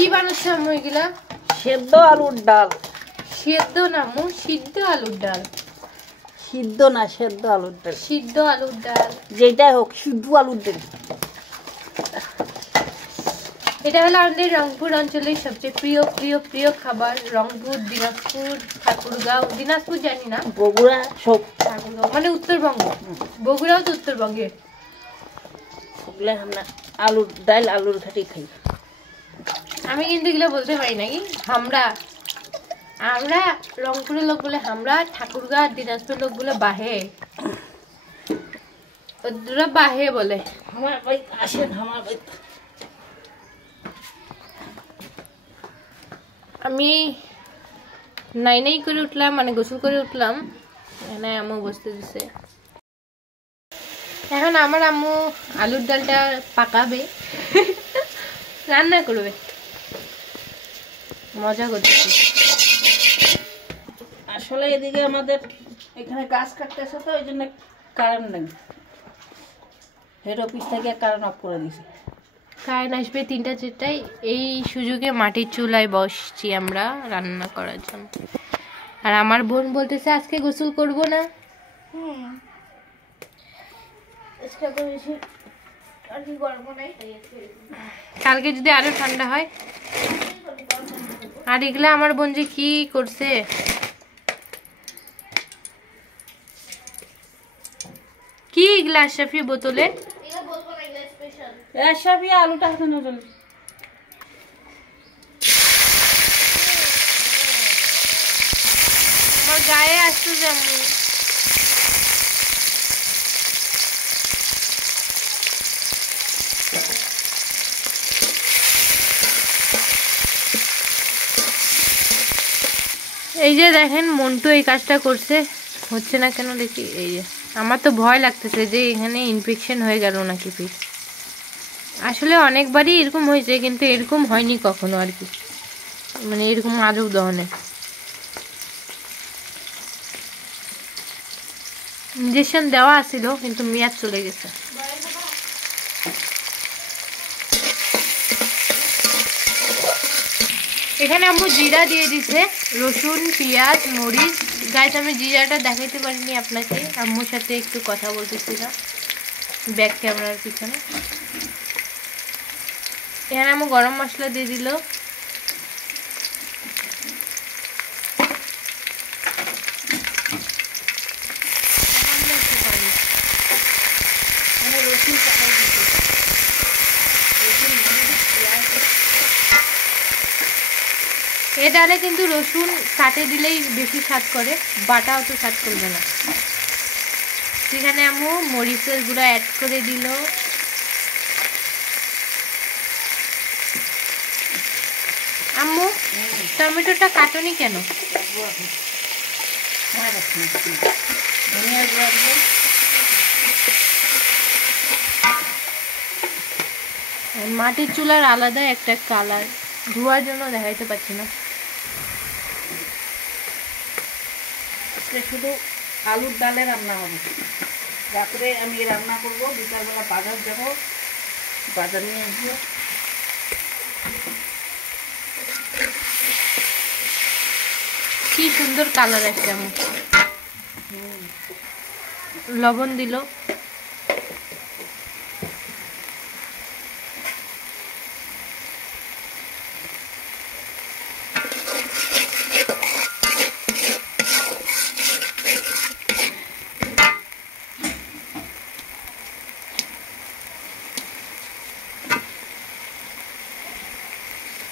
কি বানাচ্ছ আম্মু এগুলা? সেদ্ধ আলুর ডাল। সেদ্ধ না আম্মু, সিদ্ধ আলুর ডাল। সিদ্ধ না, সেদ্ধ আলুর ডাল। সিদ্ধ আলুর ডাল যেটাই হোক, সিদ্ধ আলুর ডাল। এটা হলো আমাদের রংপুর অঞ্চলের সবচেয়ে প্রিয় প্রিয় প্রিয় খাবার। রংপুর, দিনাজপুর, ঠাকুরগাঁও, দিনাজপুর জানি না, বগুড়া সব। ঠাকুরগাঁও মানে উত্তরবঙ্গ, বগুড়াও তো উত্তরবঙ্গে। ওগুলো আমরা আলুর ডাল, আলুর ঘাটি খাই। আমি কিন্তু এগুলো বলতে পারি নাকি আমরা আমরা রংপুরের লোক বলে আমরা, ঠাকুরগাঁও দিনাজপুর লোক বলে বাহে, ওরা বাহে বলে। আমার ভাই আসেন, আমার ভাই। আমি নাই নাই করে উঠলাম, মানে গোসল করে উঠলাম। এখানে আম্মু বসতে দিছে। এখন আমার আম্মু আলুর ডালটা পাকাবে, রান্না করবে। মজা করতেছি। আসলে এদিকে আমাদের এখানে গাছ কাটতেছে, তো ওই জন্য কারেন্ট নেই। হেড অফিস থেকে কারেন্ট অফ করে দিছে। কারেন্ট আসবে 3টা 4টায়। এই সুযোগে মাটির চুলায় বসছি আমরা রান্না করার জন্য। আর আমার বোন বলতেছে আজকে গোসল করব না। কালকে যদি আরো ঠান্ডা হয়। আর এগুলা আমার বোন যে কি করছে, কি এগুলা আশরাফি বোতলে? আলুটা হাতে চলে। আমার গায়ে আসতো যেমন। এই যে দেখেন মন্টু এই কাজটা করছে, হচ্ছে না কেন দেখি। এই যে আমার তো ভয় লাগতেছে যে এখানে ইনফেকশন হয়ে গেল নাকি পিস। আসলে অনেকবারই এরকম হয়েছে, কিন্তু এরকম হয়নি কখনো আর কি, মানে এরকম আজব দহনে। ইঞ্জেকশন দেওয়া আছিল কিন্তু মেয়াদ চলে গেছে। এখানে আম্মু জিরা দিয়ে দিছে, রসুন, পেঁয়াজ, মরিচ। গাইস আমি জিরাটা দেখাইতে পারিনি আপনাকে, আম্মুর সাথে একটু কথা বলতেছিলাম ব্যাক ক্যামেরার পিছনে। এখানে আম্মু গরম মশলা দিয়ে দিল। এ ডালে কিন্তু রসুন কাটে দিলেই বেশি স্বাদ করে, বাটা অত স্বাদ করবে না। সেখানে আম্মু মরিচের গুঁড়া অ্যাড করে দিল। আম্মু টমেটোটা কাটনি কেন? মাটির চুলার আলাদা একটা কালার, ধোয়ার জন্য দেখাইতে পাচ্ছি না। শুধু আলুর ডালে রান্না হবে। রাত্রে আমি রান্না করবো, বিকালবেলা বাজার যাবো, বাজার নিয়ে আসবো। কি সুন্দর কালার আসছে আমার। লবণ দিল।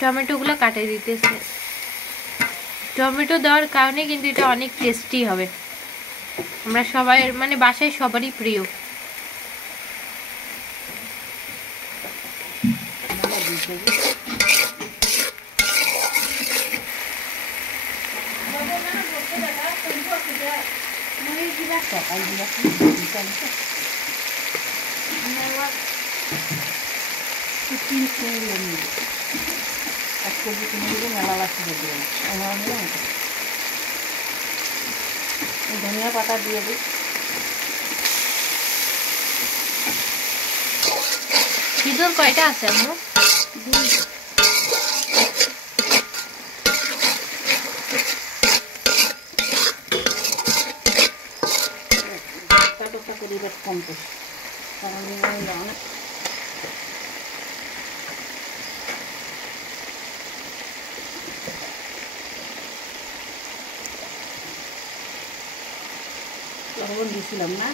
টমেটোগুলো কাটে দিতেছে। টমেটো দেওয়ার কারণে কিন্তু এটা অনেক টেস্টি হবে। আমরা সবাই মানে বাসায় সবারই প্রিয়। ধনিয়া পাতা দিয়ে দিই। ভিতর কয়টা আছে আম্মু? কম করে, কারণ অনেক লবণ দিয়েছিলাম না।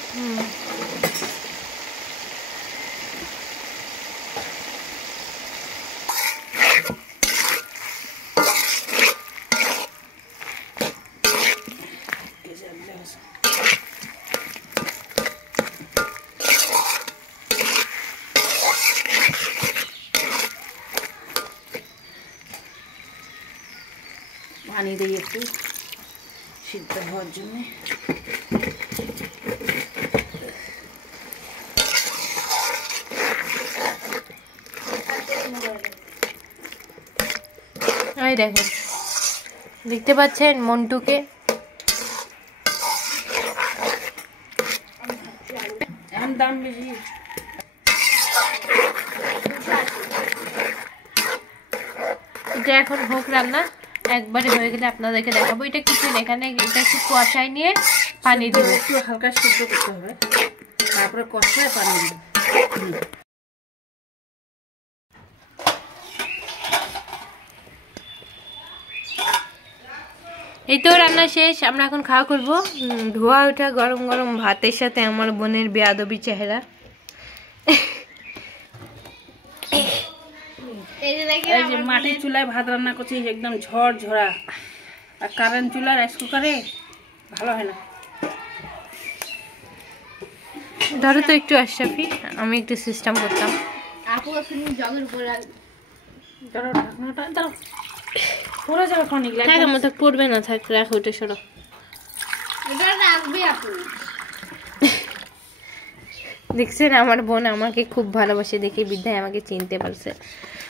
পানি দিই একটু সিদ্ধ হওয়ার জন্য। এই দেখেন, দেখতে পাচ্ছেন মন্টুকে। এখন দাম বেশি। এটা এখন হোক রান্না, একবারে হয়ে গেলে আপনাদেরকে দেখাবো। এটা কিছু না, এখানে এটা একটু কষাই নিয়ে পানি দিব, একটু হালকা সিদ্ধ করতে হবে, তারপরে কষায় পানি দিব। এই তো রান্না শেষ, আমরা এখন খাওয়া করবো। ধোয়া ওঠা গরম গরম ভাতের সাথে আমার বোনের বেয়াদবি চেহারা। এই যে মাটির চুলায় ভাত রান্না করছি, একদম ঝড় ঝরা, আর কারেন্ট চুলা রাইস কুকারে ভালো হয় না। ধরো তো একটু আশরাফি, আমি একটু সিস্টেম করতাম। আপু আপনি জগের উপরে ধরো ঢাকনাটা, ধরো পড়ে যাবে পানি গুলো। থাক, আমার তো পড়বে না, থাক রাখো, ওটা সরো। এটা রাখবে আপু। দেখছেন আমার বোন আমাকে খুব ভালোবাসে দেখে বিদ্যায় আমাকে চিনতে পারছে।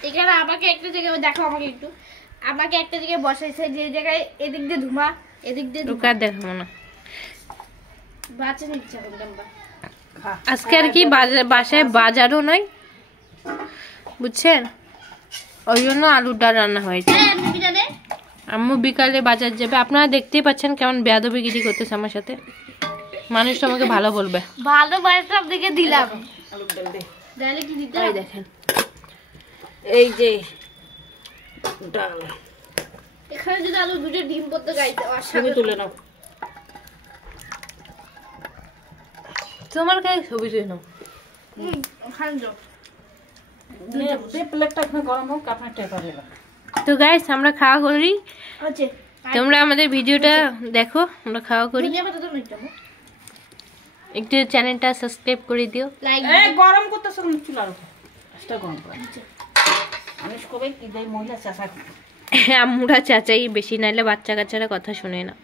এখানে আমাকে একটা জায়গায় দেখো, আমাকে একটু আমাকে একটা জায়গায় বসাইছে, যে জায়গায় এদিক দিয়ে ধুমা, এদিক দিয়ে ওকার দেখাবো না। বাঁচে নিচ্ছে আমরা। আজকে আর কি বাসায় বাজারও নয়, বুঝছেন, ওই জন্য আলুর ডাল রান্না হয়েছে। আমি বিকালে আম্মু বিকালে বাজার যাবে। আপনারা দেখতেই পাচ্ছেন কেমন বেয়াদবিগিরি করতেছে আমার সাথে। মানুষ তো আমাকে ভালো বলবে। ভালো বাড়িটা আপনাকে দিলাম। আলুর ডাল দে। ডালে কি দিতে এই হবে? দেখেন, এই যে ডাল, এখানে যদি আলু দুটো ডিম পড়তে গাইতে ছবি তুলে নাও। তোমার কাছে ছবি তুলে নাও। ওখানে যাও। প্লেটটা এখানে গরম হোক, আপনার টেপা দিলাম। তো গাইস, আমরা খাওয়া করি, আছে তোমরা আমাদের ভিডিওটা দেখো, আমরা খাওয়া করি। দুনিয়া পাতা তো নিতে হবে। একটু চ্যানেলটা সাবস্ক্রাইব করে দিও। লাইক এই গরম করতেছ চুলার উপর, আস্তে গরম করে। মানুষ কবে কি দেয়, মহিলা চাষা। আম্মুরা চাচাই বেশি, নাইলে বাচ্চা কাচ্চারা কথা শুনে না।